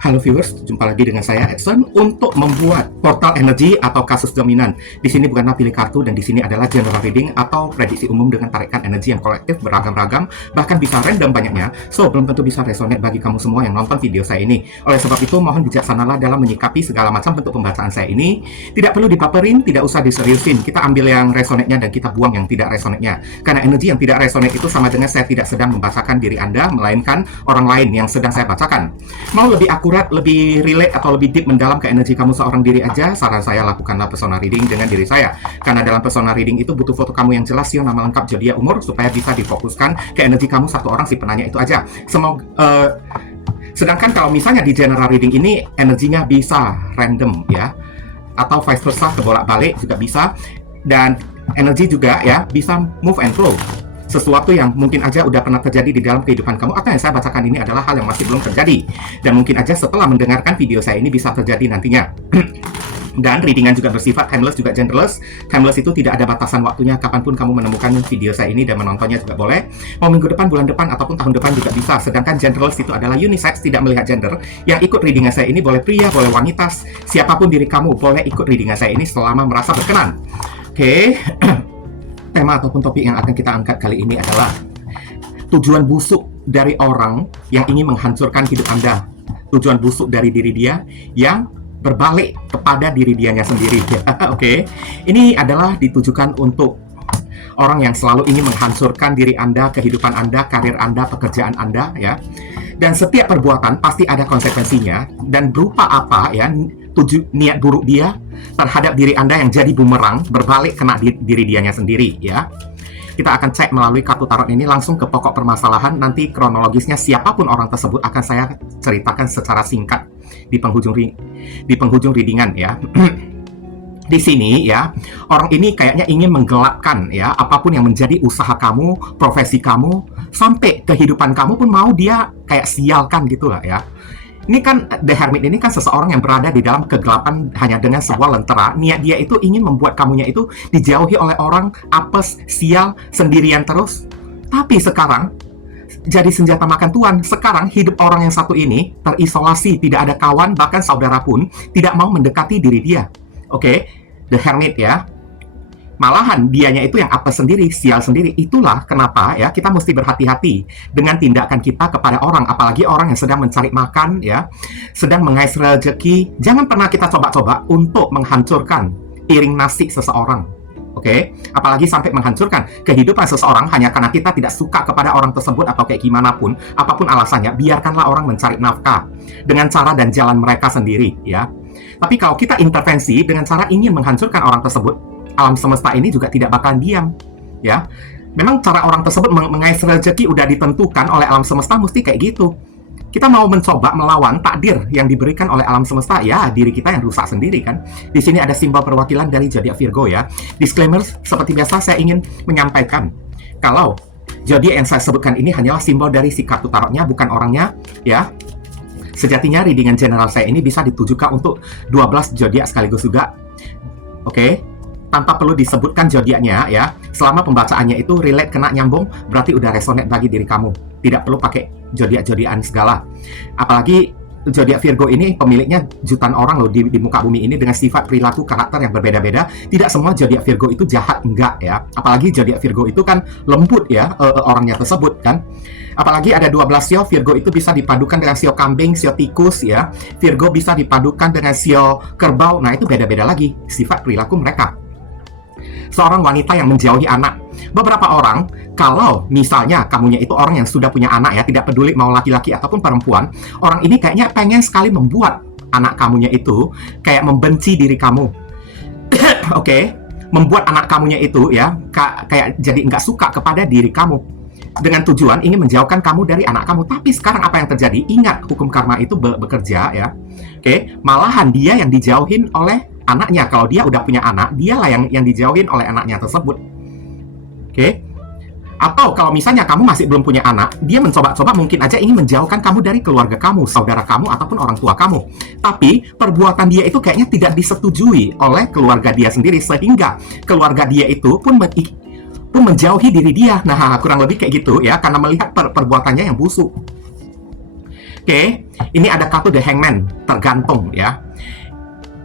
Halo viewers, jumpa lagi dengan saya Edson untuk membuat portal energi atau kasus dominan. Di sini bukanlah pilih kartu dan di sini adalah general reading atau prediksi umum dengan tarikan energi yang kolektif beragam-ragam, bahkan bisa random banyaknya. So, belum tentu bisa resonate bagi kamu semua yang nonton video saya ini. Oleh sebab itu, mohon bijaksanalah dalam menyikapi segala macam bentuk pembacaan saya ini. Tidak perlu dipaperin, tidak usah diseriusin. Kita ambil yang resonate-nya dan kita buang yang tidak resonate-nya. Karena energi yang tidak resonate itu sama dengan saya tidak sedang membacakan diri Anda, melainkan orang lain yang sedang saya bacakan. Mau lebih akurat, lebih relate atau lebih deep mendalam ke energi kamu seorang diri aja, saran saya lakukanlah persona reading dengan diri saya. Karena dalam persona reading itu butuh foto kamu yang jelas, sio, nama lengkap, zodiak, umur, supaya bisa difokuskan ke energi kamu satu orang si penanya itu aja. Sedangkan kalau misalnya di general reading ini energinya bisa random ya, atau vice versa, kebolak-balik juga bisa, dan energi juga ya bisa move and flow. Sesuatu yang mungkin aja udah pernah terjadi di dalam kehidupan kamu, atau yang saya bacakan ini adalah hal yang masih belum terjadi dan mungkin aja setelah mendengarkan video saya ini bisa terjadi nantinya. Dan readingan juga bersifat timeless juga genderless. Timeless itu tidak ada batasan waktunya, kapanpun kamu menemukan video saya ini dan menontonnya juga boleh. Mau minggu depan, bulan depan, ataupun tahun depan juga bisa. Sedangkan genderless itu adalah unisex, tidak melihat gender. Yang ikut readingan saya ini boleh pria, boleh wanita, siapapun diri kamu boleh ikut readingan saya ini selama merasa berkenan. Oke. Tema ataupun topik yang akan kita angkat kali ini adalah tujuan busuk dari orang yang ingin menghancurkan hidup Anda. Tujuan busuk dari diri dia yang berbalik kepada diri dianya sendiri. Oke. Ini adalah ditujukan untuk orang yang selalu ingin menghancurkan diri Anda, kehidupan Anda, karir Anda, pekerjaan Anda ya. Dan setiap perbuatan pasti ada konsekuensinya, dan berupa apa ya, niat buruk dia terhadap diri Anda yang jadi bumerang berbalik kena diri dianya sendiri ya. Kita akan cek melalui kartu tarot ini langsung ke pokok permasalahan. Nanti kronologisnya siapapun orang tersebut akan saya ceritakan secara singkat di penghujung readingan ya. Di sini ya, orang ini kayaknya ingin menggelapkan ya apapun yang menjadi usaha kamu, profesi kamu, sampai kehidupan kamu pun mau dia kayak sialkan gitu lah ya. Ini kan The Hermit ini kan seseorang yang berada di dalam kegelapan hanya dengan sebuah lentera. Niat dia itu ingin membuat kamunya itu dijauhi oleh orang, apes, sial, sendirian terus. Tapi sekarang jadi senjata makan tuan. Sekarang hidup orang yang satu ini terisolasi, tidak ada kawan, bahkan saudara pun tidak mau mendekati diri dia. Oke, The Hermit ya. Malahan dianya itu yang apes sendiri, sial sendiri. Itulah kenapa ya kita mesti berhati-hati dengan tindakan kita kepada orang, apalagi orang yang sedang mencari makan ya, sedang mengais rezeki. Jangan pernah kita coba-coba untuk menghancurkan piring nasi seseorang. Oke, apalagi sampai menghancurkan kehidupan seseorang hanya karena kita tidak suka kepada orang tersebut atau kayak gimana pun, apapun alasannya, biarkanlah orang mencari nafkah dengan cara dan jalan mereka sendiri ya. Tapi kalau kita intervensi dengan cara ingin menghancurkan orang tersebut, alam semesta ini juga tidak bakalan diam ya. Memang cara orang tersebut mengais rezeki udah ditentukan oleh alam semesta, mesti kayak gitu. Kita mau mencoba melawan takdir yang diberikan oleh alam semesta, ya diri kita yang rusak sendiri kan. Di sini ada simbol perwakilan dari zodiak Virgo ya. Disclaimer, seperti biasa saya ingin menyampaikan kalau zodiak yang saya sebutkan ini hanyalah simbol dari si kartu tarotnya, bukan orangnya ya. Sejatinya readingan general saya ini bisa ditujukan untuk 12 zodiak sekaligus juga. Oke. Tanpa perlu disebutkan zodiaknya ya. Selama pembacaannya itu relate, kena, nyambung, berarti udah resonate bagi diri kamu. Tidak perlu pakai zodiak-zodiakan segala. Apalagi zodiak Virgo ini pemiliknya jutaan orang loh di muka bumi ini dengan sifat, perilaku, karakter yang berbeda-beda. Tidak semua zodiak Virgo itu jahat, enggak ya. Apalagi zodiak Virgo itu kan lembut ya orangnya tersebut kan. Apalagi ada 12 sio, Virgo itu bisa dipadukan dengan sio kambing, sio tikus ya. Virgo bisa dipadukan dengan sio kerbau. Nah, itu beda-beda lagi sifat perilaku mereka. Seorang wanita yang menjauhi anak. Beberapa orang, kalau misalnya kamunya itu orang yang sudah punya anak ya, tidak peduli mau laki-laki ataupun perempuan, orang ini kayaknya pengen sekali membuat anak kamunya itu kayak membenci diri kamu. Oke, membuat anak kamunya itu ya kayak jadi nggak suka kepada diri kamu, dengan tujuan ingin menjauhkan kamu dari anak kamu. Tapi sekarang apa yang terjadi? Ingat, hukum karma itu bekerja ya. Oke, malahan dia yang dijauhin oleh anaknya. Kalau dia udah punya anak, dialah yang dijauhin oleh anaknya tersebut. Oke. Atau kalau misalnya kamu masih belum punya anak, dia mencoba-coba mungkin aja ingin menjauhkan kamu dari keluarga kamu, saudara kamu, ataupun orang tua kamu. Tapi perbuatan dia itu kayaknya tidak disetujui oleh keluarga dia sendiri, sehingga keluarga dia itu pun menjauhi diri dia. Nah, kurang lebih kayak gitu ya, karena melihat perbuatannya yang busuk. Oke, ini ada kartu The Hangman, tergantung ya.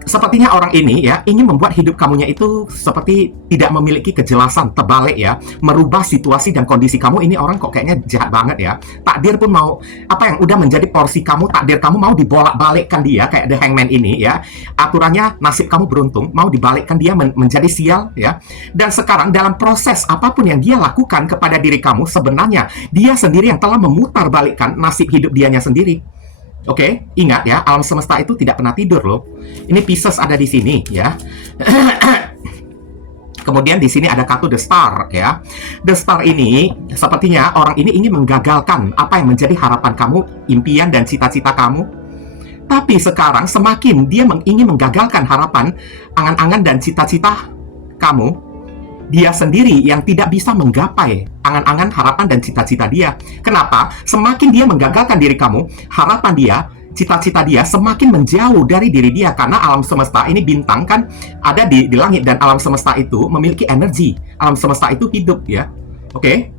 Sepertinya orang ini ya ingin membuat hidup kamunya itu seperti tidak memiliki kejelasan, terbalik ya, merubah situasi dan kondisi kamu. Ini orang kok kayaknya jahat banget ya. Takdir pun mau, apa yang udah menjadi porsi kamu, takdir kamu mau dibolak-balikkan dia, kayak The Hangman ini ya. Aturannya nasib kamu beruntung, mau dibalikkan dia menjadi sial ya. Dan sekarang dalam proses apapun yang dia lakukan kepada diri kamu, sebenarnya dia sendiri yang telah memutarbalikkan nasib hidup dianya sendiri. Oke, ingat ya, alam semesta itu tidak pernah tidur loh. Ini Pisces ada di sini ya. Kemudian di sini ada kartu The Star ya. The Star ini sepertinya orang ini ingin menggagalkan apa yang menjadi harapan kamu, impian dan cita-cita kamu. Tapi sekarang semakin dia ingin menggagalkan harapan, angan-angan dan cita-cita kamu, dia sendiri yang tidak bisa menggapai angan-angan, harapan, dan cita-cita dia. Kenapa? Semakin dia menggagalkan diri kamu, harapan dia, cita-cita dia semakin menjauh dari diri dia. Karena alam semesta ini bintang kan ada di langit, dan alam semesta itu memiliki energi. Alam semesta itu hidup ya. Oke?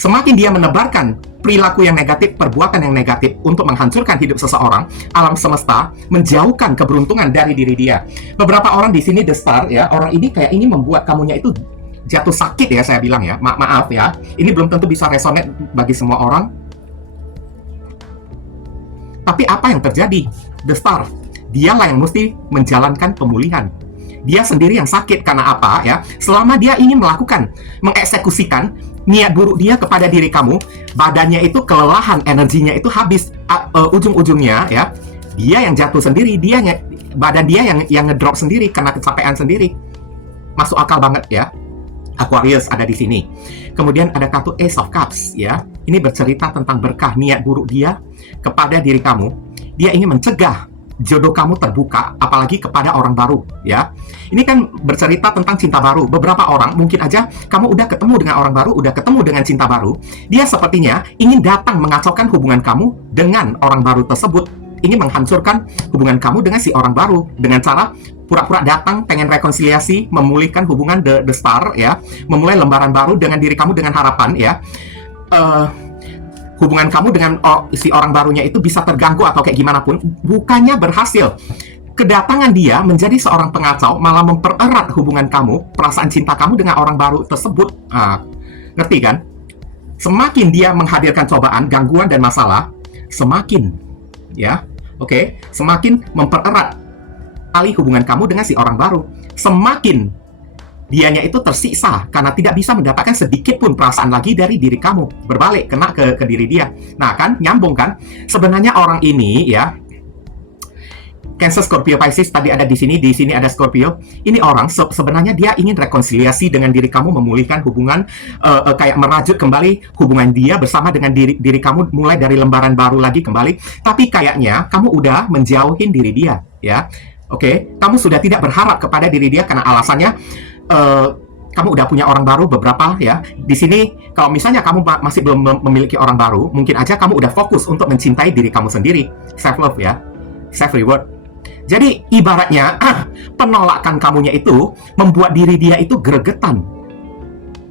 Semakin dia menebarkan perilaku yang negatif, perbuatan yang negatif untuk menghancurkan hidup seseorang, alam semesta menjauhkan keberuntungan dari diri dia. Beberapa orang di sini The Star ya, orang ini kayak ingin membuat kamunya itu jatuh sakit ya, saya bilang ya. Maaf ya, ini belum tentu bisa resonate bagi semua orang. Tapi apa yang terjadi? The Star, dialah yang mesti menjalankan pemulihan. Dia sendiri yang sakit karena apa ya? Selama dia ingin melakukan, mengeksekusikan niat buruk dia kepada diri kamu, badannya itu kelelahan, energinya itu habis. Ujung-ujungnya ya, dia yang jatuh sendiri, badan dia yang ngedrop sendiri karena kecapean sendiri. Masuk akal banget ya. Aquarius ada di sini. Kemudian ada kartu Ace of Cups ya. Ini bercerita tentang berkah niat buruk dia kepada diri kamu. Dia ingin mencegah jodoh kamu terbuka, apalagi kepada orang baru ya. Ini kan bercerita tentang cinta baru. Beberapa orang mungkin aja kamu udah ketemu dengan orang baru, udah ketemu dengan cinta baru. Dia sepertinya ingin datang mengacaukan hubungan kamu dengan orang baru tersebut, ingin menghancurkan hubungan kamu dengan si orang baru dengan cara pura-pura datang, pengen rekonsiliasi, memulihkan hubungan the Star ya, memulai lembaran baru dengan diri kamu dengan harapan ya. Hubungan kamu dengan si orang barunya itu bisa terganggu atau kayak gimana pun, bukannya berhasil. Kedatangan dia menjadi seorang pengacau, malah mempererat hubungan kamu, perasaan cinta kamu dengan orang baru tersebut. Ngerti kan? Semakin dia menghadirkan cobaan, gangguan, dan masalah, semakin ya, semakin mempererat tali hubungan kamu dengan si orang baru. Semakin dianya itu tersiksa karena tidak bisa mendapatkan sedikit pun perasaan lagi dari diri kamu, berbalik kena ke diri dia. Nah kan, nyambung kan? Sebenarnya orang ini ya, Cancer, Scorpio, Pisces tadi ada di sini ada Scorpio. Ini orang sebenarnya dia ingin rekonsiliasi dengan diri kamu, memulihkan hubungan, kayak merajut kembali hubungan dia bersama dengan diri kamu, mulai dari lembaran baru lagi kembali. Tapi kayaknya kamu udah menjauhin diri dia ya. Kamu sudah tidak berharap kepada diri dia karena alasannya kamu udah punya orang baru beberapa ya. Di sini kalau misalnya kamu masih belum memiliki orang baru, mungkin aja kamu udah fokus untuk mencintai diri kamu sendiri, self love ya, self reward. Jadi ibaratnya penolakan kamunya itu membuat diri dia itu gregetan,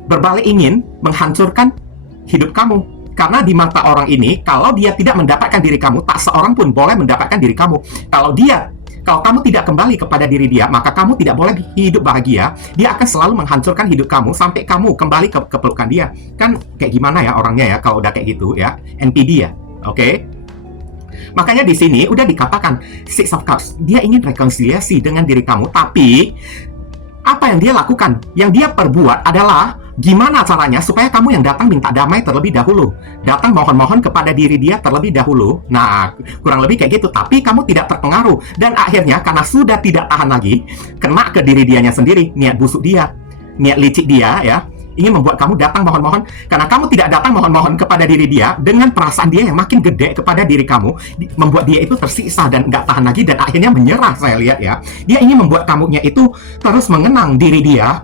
berbalik ingin menghancurkan hidup kamu. Karena di mata orang ini, kalau dia tidak mendapatkan diri kamu, tak seorang pun boleh mendapatkan diri kamu. Kalau kamu tidak kembali kepada diri dia, maka kamu tidak boleh hidup bahagia. Dia akan selalu menghancurkan hidup kamu sampai kamu kembali ke pelukan dia. Kan kayak gimana ya orangnya ya kalau udah kayak gitu ya. NPD ya. Makanya di sini udah dikatakan Six of Cups, dia ingin rekonsiliasi dengan diri kamu, tapi apa yang dia lakukan, yang dia perbuat adalah gimana caranya supaya kamu yang datang minta damai terlebih dahulu, datang mohon-mohon kepada diri dia terlebih dahulu. Nah, kurang lebih kayak gitu, tapi kamu tidak terpengaruh. Dan akhirnya karena sudah tidak tahan lagi, kena ke diri dianya sendiri, niat busuk dia, niat licik dia ya, ingin membuat kamu datang mohon-mohon. Karena kamu tidak datang mohon-mohon kepada diri dia, dengan perasaan dia yang makin gede kepada diri kamu, membuat dia itu tersiksa dan nggak tahan lagi, dan akhirnya menyerah. Saya lihat ya, dia ingin membuat kamunya itu terus mengenang diri dia.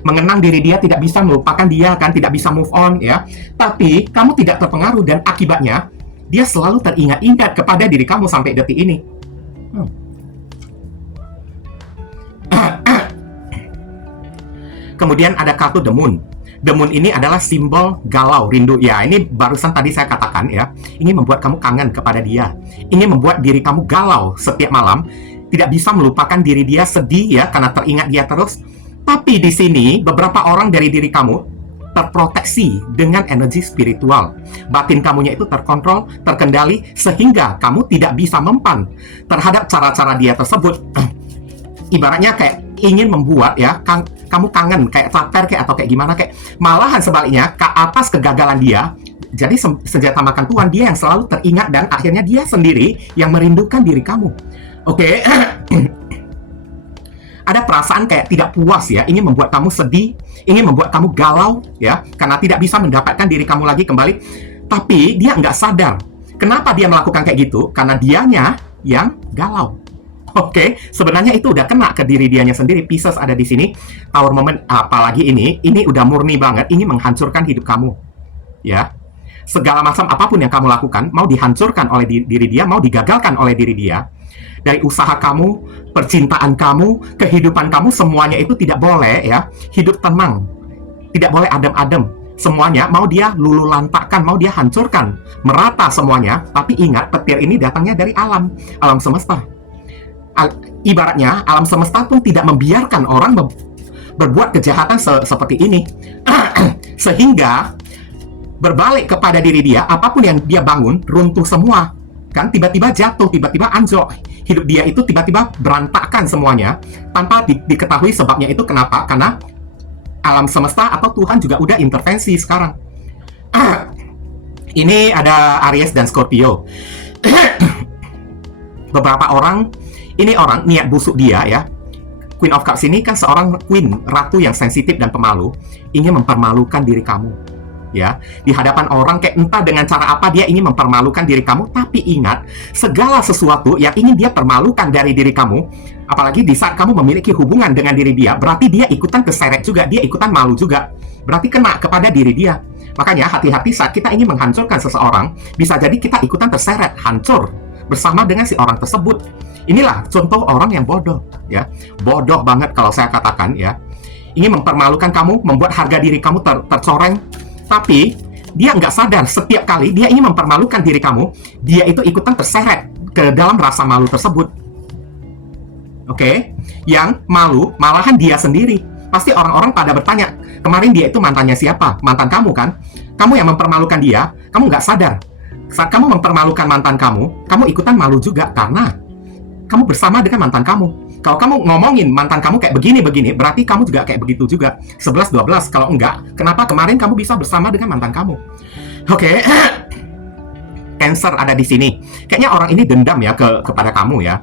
Mengenang diri dia, tidak bisa melupakan dia kan, tidak bisa move on ya. Tapi kamu tidak terpengaruh, dan akibatnya dia selalu teringat-ingat kepada diri kamu sampai detik ini. Kemudian ada kartu The Moon. The moon ini adalah simbol galau, rindu. Ya, ini barusan tadi saya katakan ya, ingin membuat kamu kangen kepada dia. Ingin membuat diri kamu galau setiap malam, tidak bisa melupakan diri dia, sedih ya karena teringat dia terus. Tapi di sini beberapa orang dari diri kamu terproteksi dengan energi spiritual. Batin kamunya itu terkontrol, terkendali, sehingga kamu tidak bisa mempan terhadap cara-cara dia tersebut. Ibaratnya kayak ingin membuat ya kamu kangen, kayak caper kayak atau kayak gimana, kayak malahan sebaliknya ke atas kegagalan dia. Jadi senjata makan Tuhan, dia yang selalu teringat dan akhirnya dia sendiri yang merindukan diri kamu. Oke. Ada perasaan kayak tidak puas ya, ingin membuat kamu sedih, ingin membuat kamu galau ya, karena tidak bisa mendapatkan diri kamu lagi kembali. Tapi dia nggak sadar. Kenapa dia melakukan kayak gitu? Karena dianya yang galau. Oke, sebenarnya itu udah kena ke diri dianya sendiri. Pisces ada di sini. Tower moment, apalagi ini udah murni banget. Ini menghancurkan hidup kamu. Ya, segala macam apapun yang kamu lakukan, mau dihancurkan oleh diri dia, mau digagalkan oleh diri dia. Dari usaha kamu, percintaan kamu, kehidupan kamu, semuanya itu tidak boleh ya. Hidup tenang, tidak boleh adem-adem. Semuanya mau dia lululantakkan, mau dia hancurkan, merata semuanya. Tapi ingat, petir ini datangnya dari alam semesta. Ibaratnya alam semesta pun tidak membiarkan orang berbuat kejahatan seperti ini. Sehingga berbalik kepada diri dia, apapun yang dia bangun runtuh semua. Kan tiba-tiba jatuh, tiba-tiba anjlok. Hidup dia itu tiba-tiba berantakan semuanya tanpa diketahui sebabnya itu kenapa? Karena alam semesta atau Tuhan juga udah intervensi sekarang. Ini ada Aries dan Scorpio. Beberapa orang, ini orang niat busuk dia ya. Queen of Cups ini kan seorang queen, ratu yang sensitif dan pemalu, ingin mempermalukan diri kamu. Ya, di hadapan orang kayak entah dengan cara apa dia ingin mempermalukan diri kamu. Tapi ingat, segala sesuatu yang ingin dia permalukan dari diri kamu, apalagi di saat kamu memiliki hubungan dengan diri dia, berarti dia ikutan keseret juga, dia ikutan malu juga, berarti kena kepada diri dia. Makanya hati-hati saat kita ingin menghancurkan seseorang, bisa jadi kita ikutan terseret, hancur bersama dengan si orang tersebut. Inilah contoh orang yang bodoh ya, bodoh banget kalau saya katakan ya. Ingin mempermalukan kamu, membuat harga diri kamu tercoreng. Tapi dia nggak sadar setiap kali dia ingin mempermalukan diri kamu, dia itu ikutan terseret ke dalam rasa malu tersebut. Oke? Yang malu malahan dia sendiri. Pasti orang-orang pada bertanya, kemarin dia itu mantannya siapa? Mantan kamu kan? Kamu yang mempermalukan dia, kamu nggak sadar. Saat kamu mempermalukan mantan kamu, kamu ikutan malu juga karena kamu bersama dengan mantan kamu. Kalau kamu ngomongin mantan kamu kayak begini-begini, berarti kamu juga kayak begitu juga. 11-12, kalau enggak, kenapa kemarin kamu bisa bersama dengan mantan kamu? Oke. Cancer ada di sini. Kayaknya orang ini dendam ya kepada kamu ya.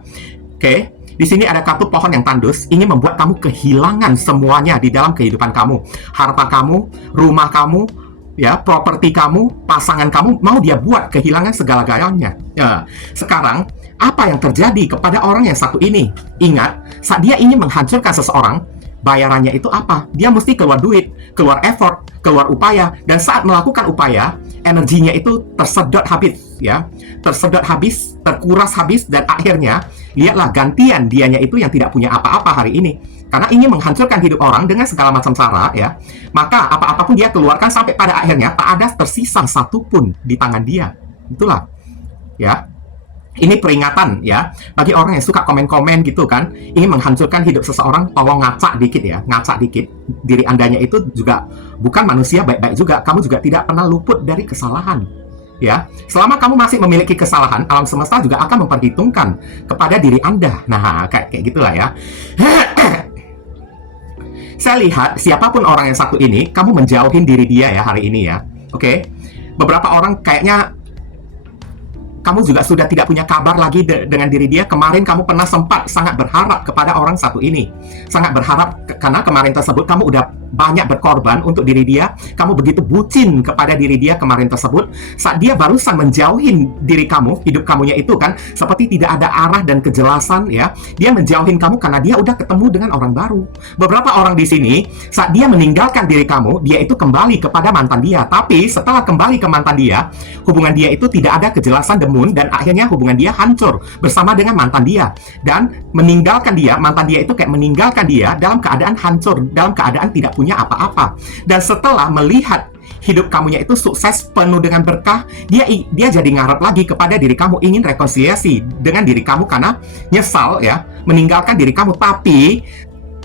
Oke. Di sini ada kartu pohon yang tandus, ingin membuat kamu kehilangan semuanya di dalam kehidupan kamu. Harta kamu, rumah kamu, ya, properti kamu, pasangan kamu, mau dia buat kehilangan segala-galanya. Ya, sekarang apa yang terjadi kepada orang yang satu ini? Ingat, saat dia ingin menghancurkan seseorang, bayarannya itu apa? Dia mesti keluar duit, keluar effort, keluar upaya, dan saat melakukan upaya, energinya itu tersedot habis, ya, tersedot habis, terkuras habis, dan akhirnya lihatlah gantian dianya itu yang tidak punya apa-apa hari ini. Karena ingin menghancurkan hidup orang dengan segala macam cara, ya, maka apa-apapun dia keluarkan sampai pada akhirnya tak ada tersisa satupun di tangan dia. Itulah, ya. Ini peringatan ya bagi orang yang suka komen-komen gitu kan, ingin menghancurkan hidup seseorang, tolong ngaca dikit ya, ngaca dikit. Diri Andanya itu juga bukan manusia baik-baik juga, kamu juga tidak pernah luput dari kesalahan. Ya, selama kamu masih memiliki kesalahan, alam semesta juga akan memperhitungkan kepada diri Anda. Nah, kayak gitulah ya. Saya lihat siapapun orang yang satu ini, kamu menjauhin diri dia ya hari ini ya. Oke. Beberapa orang kayaknya kamu juga sudah tidak punya kabar lagi dengan diri dia. Kemarin kamu pernah sempat sangat berharap kepada orang satu ini. Sangat berharap karena kemarin tersebut kamu udah banyak berkorban untuk diri dia. Kamu begitu bucin kepada diri dia kemarin tersebut. Saat dia barusan menjauhin diri kamu, hidup kamunya itu kan seperti tidak ada arah dan kejelasan ya. Dia menjauhin kamu karena dia udah ketemu dengan orang baru. Beberapa orang di sini saat dia meninggalkan diri kamu, dia itu kembali kepada mantan dia. Tapi setelah kembali ke mantan dia, hubungan dia itu tidak ada kejelasan dan moon dan akhirnya hubungan dia hancur bersama dengan mantan dia dan meninggalkan dia. Mantan dia itu kayak meninggalkan dia dalam keadaan hancur, dalam keadaan tidak punya apa-apa. Dan setelah melihat hidup kamunya itu sukses penuh dengan berkah, dia jadi ngarep lagi kepada diri kamu, ingin rekonsiliasi dengan diri kamu karena nyesal ya meninggalkan diri kamu. Tapi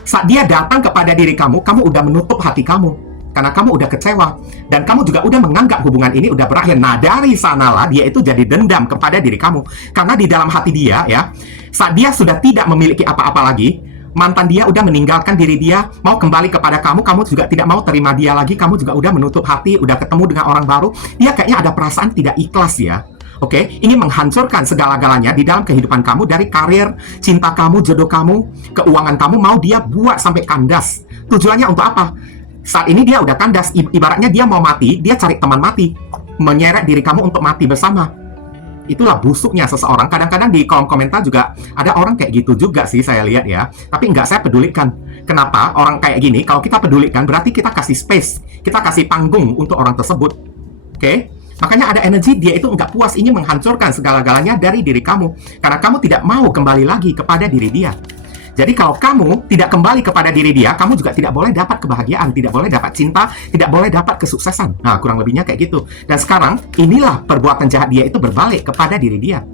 saat dia datang kepada diri kamu udah menutup hati kamu karena kamu udah kecewa dan kamu juga udah menganggap hubungan ini udah berakhir. Nah, dari sanalah dia itu jadi dendam kepada diri kamu karena di dalam hati dia ya, saat dia sudah tidak memiliki apa-apa lagi, mantan dia udah meninggalkan diri dia, mau kembali kepada kamu juga tidak mau terima dia lagi, kamu juga udah menutup hati, udah ketemu dengan orang baru, dia kayaknya ada perasaan tidak ikhlas ya. Oke, ini menghancurkan segala-galanya di dalam kehidupan kamu, dari karir, cinta kamu, jodoh kamu, keuangan kamu, mau dia buat sampai kandas. Tujuannya untuk apa? Saat ini dia udah kandas, ibaratnya dia mau mati, dia cari teman mati, menyeret diri kamu untuk mati bersama. Itulah busuknya seseorang. Kadang-kadang di kolom komentar juga ada orang kayak gitu juga sih, saya lihat ya. Tapi nggak saya pedulikan. Kenapa? Orang kayak gini, kalau kita pedulikan, berarti kita kasih space, kita kasih panggung untuk orang tersebut. Oke? Makanya ada energi, dia itu nggak puas, ingin menghancurkan segala-galanya dari diri kamu. Karena kamu tidak mau kembali lagi kepada diri dia. Jadi kalau kamu tidak kembali kepada diri dia, kamu juga tidak boleh dapat kebahagiaan, tidak boleh dapat cinta, tidak boleh dapat kesuksesan. Nah, kurang lebihnya kayak gitu. Dan sekarang, inilah perbuatan jahat dia itu berbalik kepada diri dia.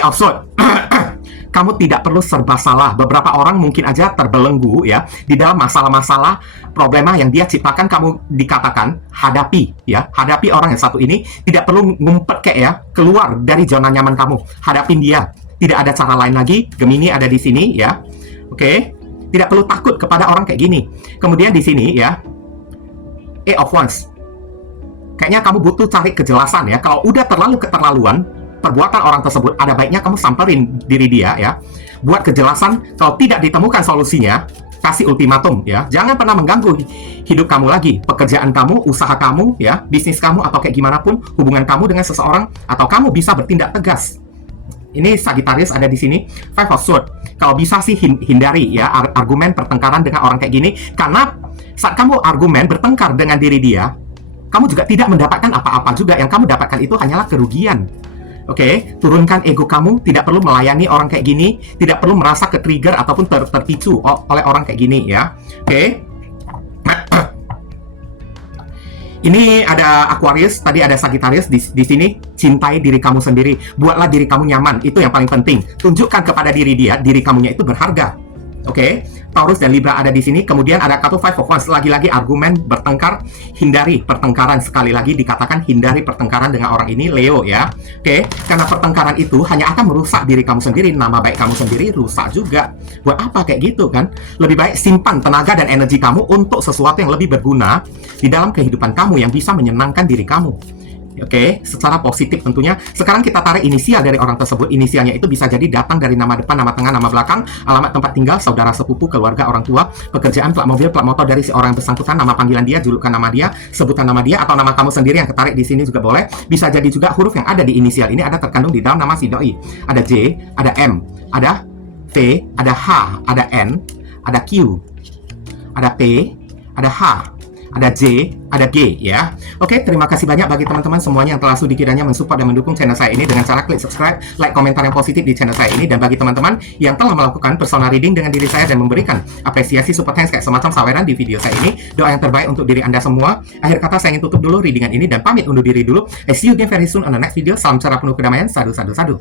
Of Swords. Kamu tidak perlu serba salah. Beberapa orang mungkin aja terbelenggu ya di dalam masalah-masalah problema yang dia ciptakan. Kamu dikatakan hadapi ya, hadapi orang yang satu ini. Tidak perlu ngumpet kayak ya, keluar dari zona nyaman kamu. Hadapin dia. Tidak ada cara lain lagi. Gemini ada di sini ya. Oke. Tidak perlu takut kepada orang kayak gini. Kemudian di sini ya, Eight of Wands. Kayaknya kamu butuh cari kejelasan ya. Kalau udah terlalu keterlaluan perbuatan orang tersebut, ada baiknya kamu samperin diri dia ya. Buat kejelasan. Kalau tidak ditemukan solusinya, kasih ultimatum ya. Jangan pernah mengganggu hidup kamu lagi, pekerjaan kamu, usaha kamu ya, bisnis kamu, atau kayak gimana pun hubungan kamu dengan seseorang, atau kamu bisa bertindak tegas. Ini Sagittarius ada di sini, Five of Swords. Kalau bisa sih hindari ya argumen pertengkaran dengan orang kayak gini, karena saat kamu argumen bertengkar dengan diri dia, kamu juga tidak mendapatkan apa-apa juga. Yang kamu dapatkan itu hanyalah kerugian. Oke, turunkan ego kamu, tidak perlu melayani orang kayak gini, tidak perlu merasa ke-trigger ataupun terpicu oleh orang kayak gini ya. Oke. Ini ada Aquarius, tadi ada Sagittarius di sini. Cintai diri kamu sendiri, buatlah diri kamu nyaman, itu yang paling penting. Tunjukkan kepada diri dia, diri kamunya itu berharga. Oke, Taurus dan Libra ada di sini. Kemudian ada kartu Five of Wands, lagi-lagi argumen bertengkar, hindari pertengkaran. Sekali lagi dikatakan hindari pertengkaran dengan orang ini, Leo ya. Oke, karena pertengkaran itu hanya akan merusak diri kamu sendiri, nama baik kamu sendiri rusak juga. Buat apa kayak gitu kan? Lebih baik simpan tenaga dan energi kamu untuk sesuatu yang lebih berguna di dalam kehidupan kamu, yang bisa menyenangkan diri kamu. Oke, secara positif tentunya. Sekarang kita tarik inisial dari orang tersebut. Inisialnya itu bisa jadi datang dari nama depan, nama tengah, nama belakang, alamat tempat tinggal, saudara sepupu, keluarga, orang tua, pekerjaan, plat mobil, plat motor dari si orang yang bersangkutan, nama panggilan dia, julukan nama dia, sebutan nama dia, atau nama kamu sendiri yang ketarik di sini juga boleh. Bisa jadi juga huruf yang ada di inisial ini ada terkandung di dalam nama si doi. Ada J, ada M, ada V, ada H, ada N, ada Q, ada P, ada H, ada J, ada G ya. Oke, terima kasih banyak bagi teman-teman semuanya yang telah sudi kiranya mensupport dan mendukung channel saya ini dengan cara klik subscribe, like, komentar yang positif di channel saya ini. Dan bagi teman-teman yang telah melakukan personal reading dengan diri saya dan memberikan apresiasi support hands kayak semacam saweran di video saya ini, doa yang terbaik untuk diri Anda semua. Akhir kata saya ingin tutup dulu readingan ini dan pamit undur diri dulu. I see you again very soon on the next video. Salam cerah penuh kedamaian. Sadu, sadu, sadu.